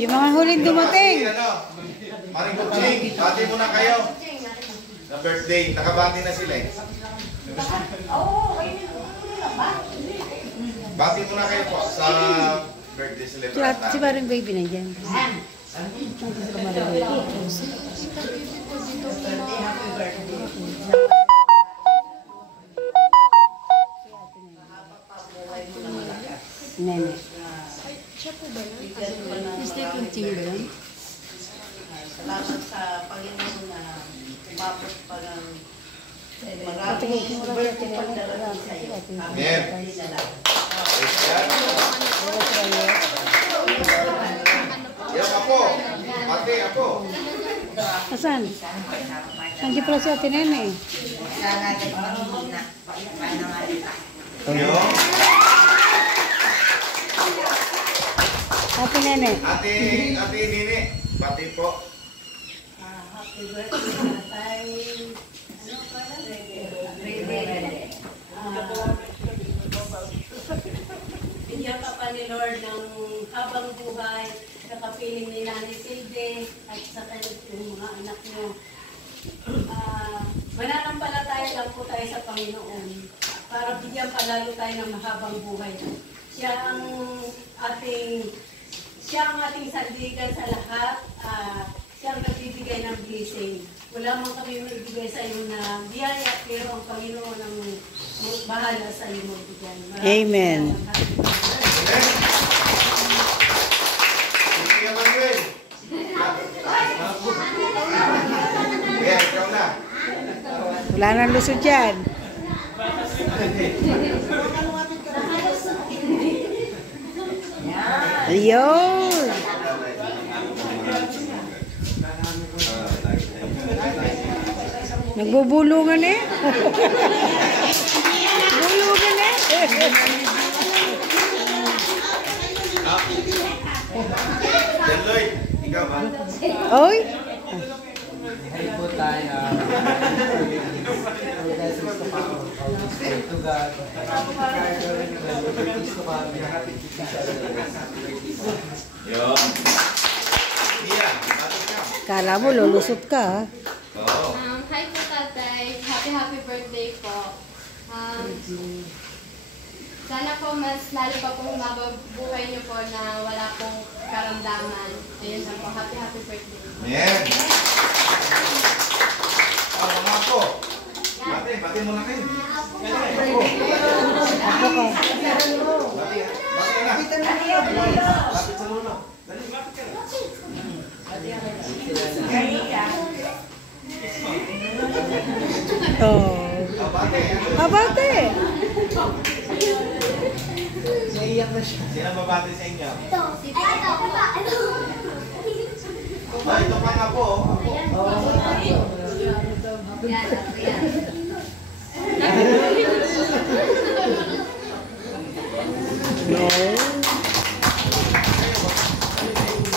Yung mga huling dumating. Maring Kuching, bati muna kayo. Na birthday, nakabati na sila eh. Bati muna kayo po sa birthday celebration. Si Maring Baby na dyan. Nene. Siya po ba yun? Is there continuing? Salamat sa Panginoon na umabot pa ng maraming birthday pagdarating sa iyo. Amen. Yan ako. Pati ako. Asan? Nandiyan pala si Ate Nene. Yo. Ate Nene. Ate Nene. Pati po. Happy birthday. Ano pala? Rede. Bigyan ka pa ni Lord ng habang buhay, nakapiling ni Nanay Silde at sa yung mga anak niyo. Mananampalataya lang po tayo sa Panginoon para bigyan palalo tayo ng mahabang buhay. Siya ang ating sandigan sa lahat. Siya ang nagbibigay ng blessing. Wala man kami magbigay sa iyo na biyaya, pero ang Panginoon ang bahala sa iyo magbigay. Amen. Sige, Manuel. Yan, ikaw na. Wala nang lusod dyan. Ayun. Nagbubulungan eh. Bulungan eh. Yan, Lloyd. Ikaw ba? Oy. Hey po tayo. Yun. Mia, batik ka. Kala mo lulusot ka. Oo. Hi po tatay. Happy birthday po. Sana po mas lalo pa pong mabubuhay niyo po na wala pong karamdaman. Ayun na po. Happy birthday. Yan. Mga po. Bati muna kayo. Ako ka. Bati na. Lapit sa lulo. Dali, lapit ka na. Oh. Bati. Abate. Sino babati sa inyo? Ito pa nga po. No.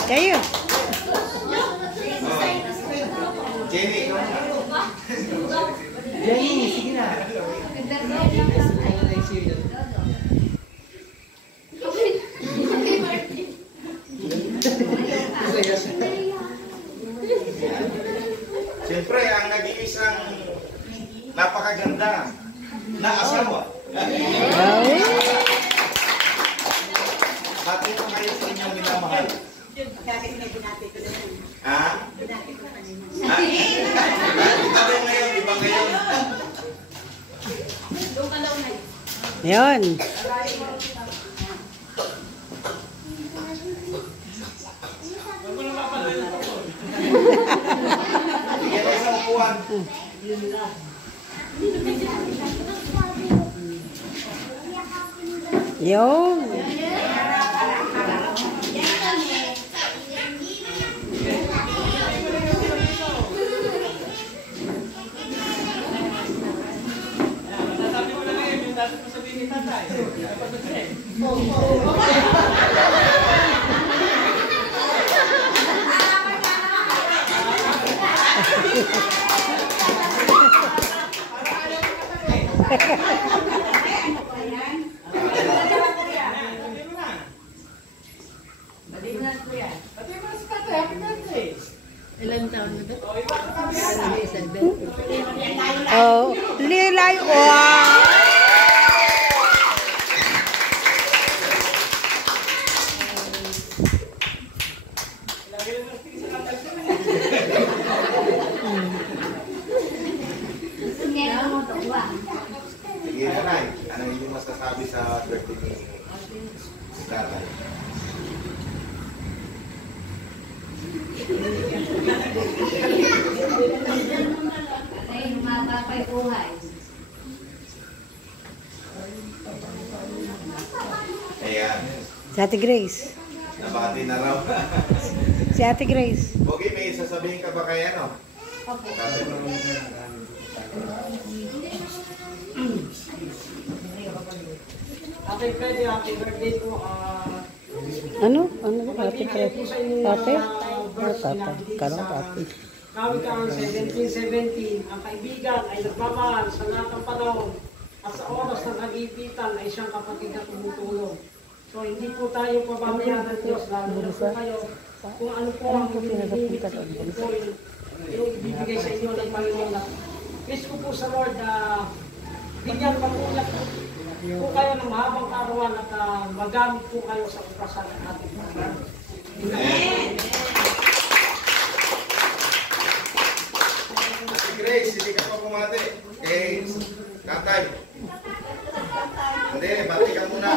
Kayo. Jenny, ikaw na. Jenny, sige na. Siyempre, ang nag-iisang napakaganda na asawa. Pati ito kayo sa inyong minamahal. Ha? Iba ngayon, iba ngayon. Yun. Bigyan tayo sa upuan. Yun. Balik mo na, kuya. Si tatay. Ay, matapay buhay. Ayan. Si Ate Grace. Nabati na raw. Si Ate Grace. Bogi, may sasabihin ka ba kay ano? Opo. Tatay. Ate Freddy, happy birthday po. Ano? Ano? Ate Grace. Ate? Birth Ate. Karong ate. Kami kang 1717, ang kaibigan ay nagmamahal sa lahat ng panahon at sa oras ng kagipitan ay siyang kapatid na tumutulong. So hindi po tayo pababayaan ng Diyos, lalo na po kayo kung ano po ang hinihiling po yung ibibigay sa inyo ng Panginoon. Please ko po sa Lord na bigyan pag-ulak po kayo ng mahabang karawan at magamit po kayo sa upasan ng ating Panginoon. Amen. Si Grace, hindi ka pa pumati. Eh, tatay. Hindi, bati ka muna.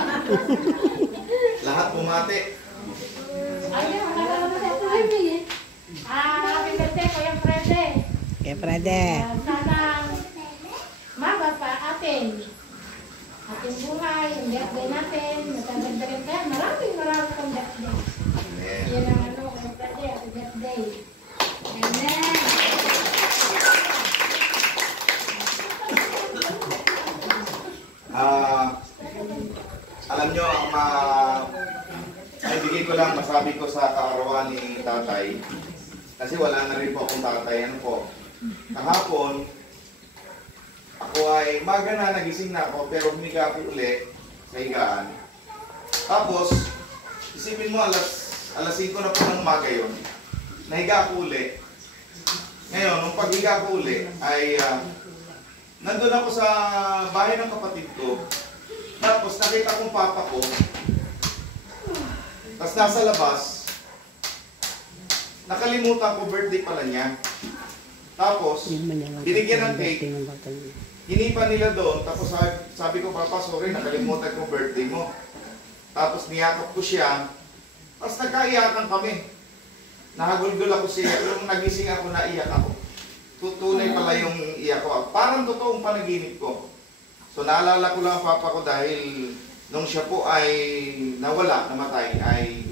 Lahat pumati. Ayun, happy birthday ko yung Freddy. Kaya Frede. Sana mabag pa atin. Ating buhay, yung birthday natin, mataganda rin tayo. Maraming kong birthday. Amen. Yan ang ano, yung Freddy, happy birthday. Amen. Alam nyo, ibigay ko lang, masabi ko sa kaarawan ni tatay, kasi wala na rin po akong tatay. Ano po, kahapon, ako ay maga na, nagising na ako, pero humiga ako uli sa higaan. Tapos, isipin mo, alas 5 na po ng umaga yun, nahiga ako uli. Ngayon, nung paghiga ko uli, ay nandun ako sa bahay ng kapatid ko. Tapos nakita kong papa ko. Tapos nasa labas, nakalimutan ko birthday pala niya. Tapos, binigyan ng cake. Hinipan nila doon. Tapos sabi ko, Papa, sorry, nakalimutan ko birthday mo. Tapos niyakap ko siya. Tapos nagkaiyakan kami. Nahagulgul ako siya. Yung nagising ako, naiyak ako. Tutunay pala yung iyak ko. Parang totoong panaginip ko. So naalala ko lang ang papa ko dahil nung siya po ay nawala, namatay, ay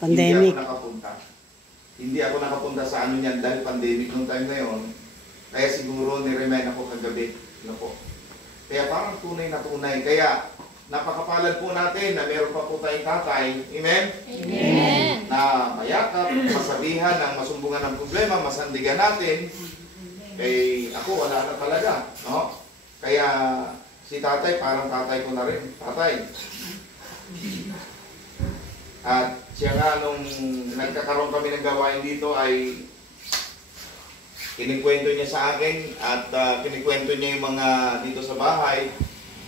Pandemic. Hindi ako nakapunta sa ano niyan dahil pandemic nung time na yon. Kaya siguro ni-remind ako kagabi. Ano po. Kaya parang tunay na tunay. Kaya napakapalad po natin na meron pa po tayong tatay. Amen? Amen. Na mayakap, masabihan ng masumbungan ng problema, masandigan natin. Eh, ako wala na talaga, no? Kaya si tatay, parang tatay ko na rin. Tatay. At siya nga, nung nagkakaroon kami ng gawain dito ay kinikwento niya sa akin at kinikwento niya yung mga dito sa bahay,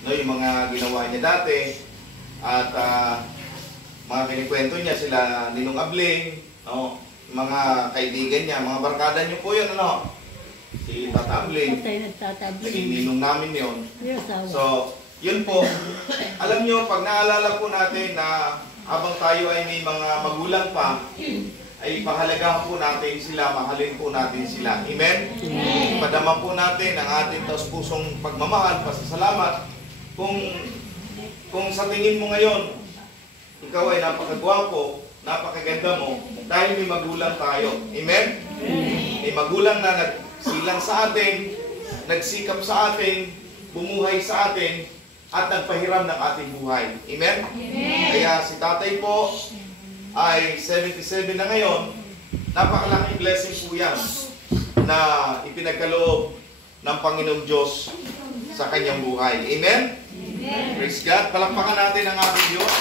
no, yung mga ginawa niya dati. At mga kinikwento niya sila Ninong Abling, no, mga kaibigan niya, mga barkada niyo po yun, ano? Si Tata Abling, naging ninong namin yun. So, yun po. Alam nyo, pag naalala po natin na habang tayo ay may mga magulang pa, ay pahalagahan po natin sila, mahalin po natin sila. Amen? Ipadama po natin ang ating taos pusong pagmamahal, pasasalamat. Kung sa tingin mo ngayon, ikaw ay napakagwapo, napakaganda mo, dahil may magulang tayo. Amen? May magulang na nagsilang sa atin, nagsikap sa atin, bumuhay sa atin, at nagpahiram ng ating buhay. Amen? Kaya si tatay po ay 77 na ngayon. Napakalaking blessing po yan na ipinagkaloob ng Panginoong Diyos sa kanyang buhay. Amen? Praise God. Palakpakan natin ang ating Diyos.